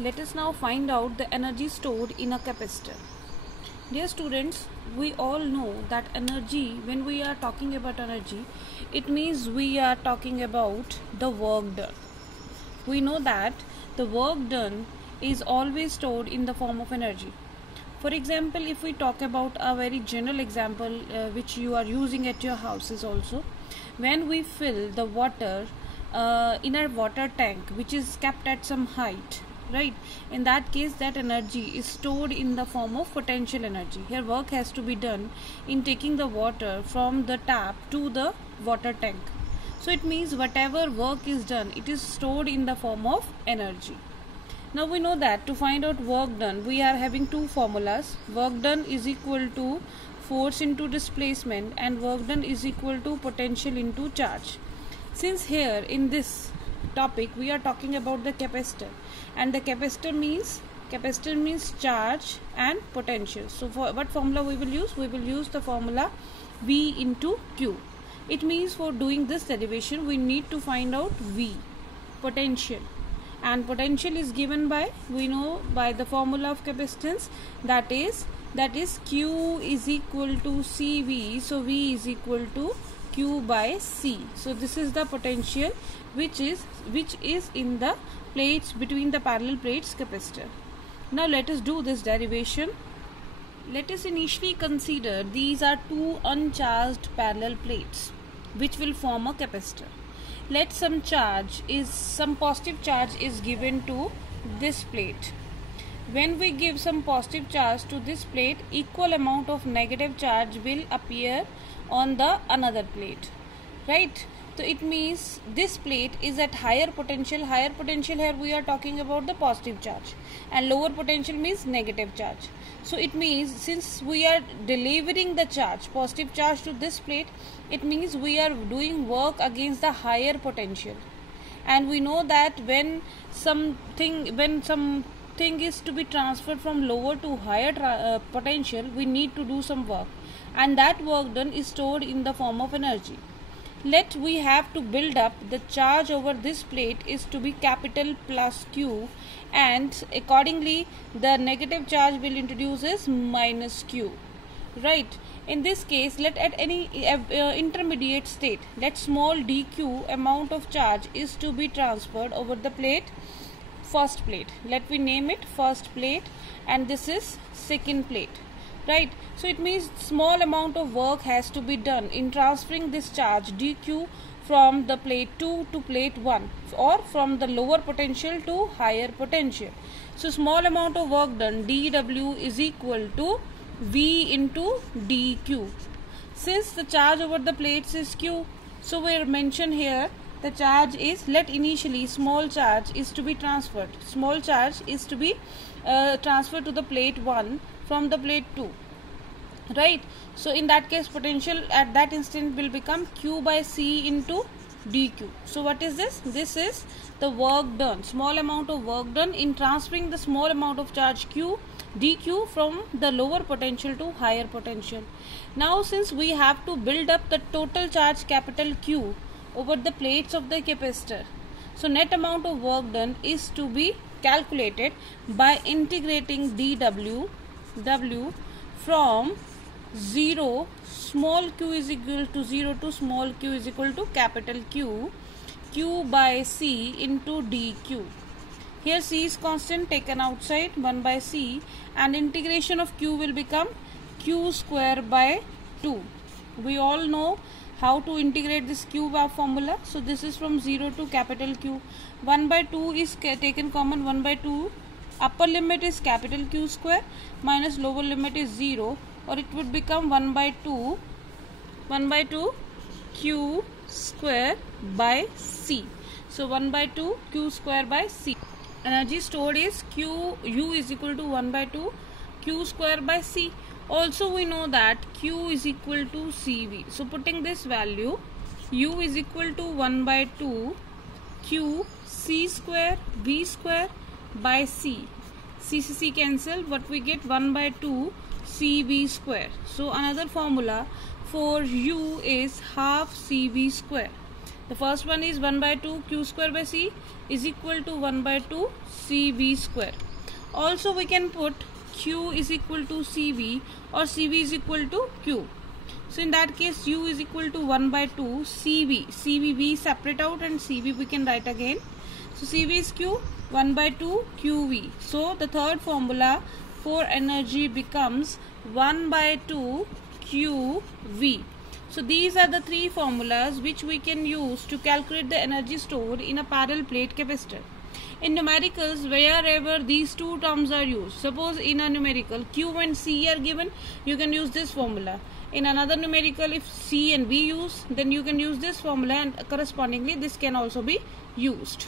Let us now find out the energy stored in a capacitor. Dear students, we all know that energy, when we are talking about energy, it means we are talking about the work done. We know that the work done is always stored in the form of energy. For example, if we talk about a very general example which you are using at your houses also, when we fill the water in a water tank which is kept at some height, right, in that case that energy is stored in the form of potential energy. Here work has to be done in taking the water from the tap to the water tank. So it means whatever work is done, it is stored in the form of energy. Now we know that to find out work done, we are having two formulas. Work done is equal to force into displacement, and work done is equal to potential into charge. Since here in this topic we are talking about the capacitor, and the capacitor means charge and potential. So for what formula we will use? We will use the formula V into Q. It means for doing this derivation we need to find out V, potential, and potential is given by, we know by the formula of capacitance, that is Q is equal to CV. So V is equal to Q by C. So this is the potential which is in the plates, between the parallel plates capacitor. Now let us do this derivation. Let us initially consider these are two uncharged parallel plates which will form a capacitor. Let some positive charge is given to this plate. When we give some positive charge to this plate, equal amount of negative charge will appear on the another plate, right? So it means this plate is at higher potential. Higher potential, here we are talking about the positive charge, and lower potential means negative charge. So it means since we are delivering the charge, positive charge to this plate, it means we are doing work against the higher potential. And we know that when something is to be transferred from lower to higher potential, we need to do some work, and that work done is stored in the form of energy. Let we have to build up the charge over this plate is to be capital plus Q, and accordingly the negative charge will introduce as minus Q, right? In this case, let at any intermediate state, let small dq amount of charge is to be transferred over the plate, first plate. Let we name it first plate, and this is second plate, right? So it means small amount of work has to be done in transferring this charge dq from the plate 2 to plate 1, or from the lower potential to higher potential. So small amount of work done, dw is equal to V into dq. Since the charge over the plates is q, so we mention here the charge is, let initially small charge is to be transferred. Small charge is to be transferred to the plate 1 from the plate 2, right? So in that case potential at that instant will become Q by C into dq. So what is this? This is the work done, small amount of work done in transferring the small amount of charge Q dq from the lower potential to higher potential. Now since we have to build up the total charge capital Q over the plates of the capacitor, so net amount of work done is to be calculated by integrating dw from 0 small q is equal to 0 to small q is equal to capital Q by C into dq. Here C is constant, taken outside 1 by C, and integration of Q will become Q square by 2. We all know how to integrate this Q by formula. So this is from 0 to capital Q. 1 by 2 is taken common, 1 by 2. Upper limit is capital Q square minus lower limit is 0, or it would become 1 by 2 Q square by C. So 1 by 2 Q square by C. Energy stored is U is equal to 1 by 2 Q square by C. Also we know that Q is equal to CV. So putting this value, U is equal to 1 by 2 Q C square V square by C. C cancel, but we get 1 by 2 CV square. So another formula for U is half CV square. The first one is 1 by 2 q square by c is equal to 1 by 2 cv square. Also we can put q is equal to cv or cv is equal to q. So in that case u is equal to 1 by 2 cv. cv we separate out and cv we can write again. So cv is q, 1 by 2 qv. So the third formula for energy becomes 1 by 2 qv. So these are the three formulas which we can use to calculate the energy stored in a parallel plate capacitor. In numericals, wherever these two terms are used, suppose in a numerical q and c are given, you can use this formula. In another numerical, if c and v use, then you can use this formula, and correspondingly this can also be used.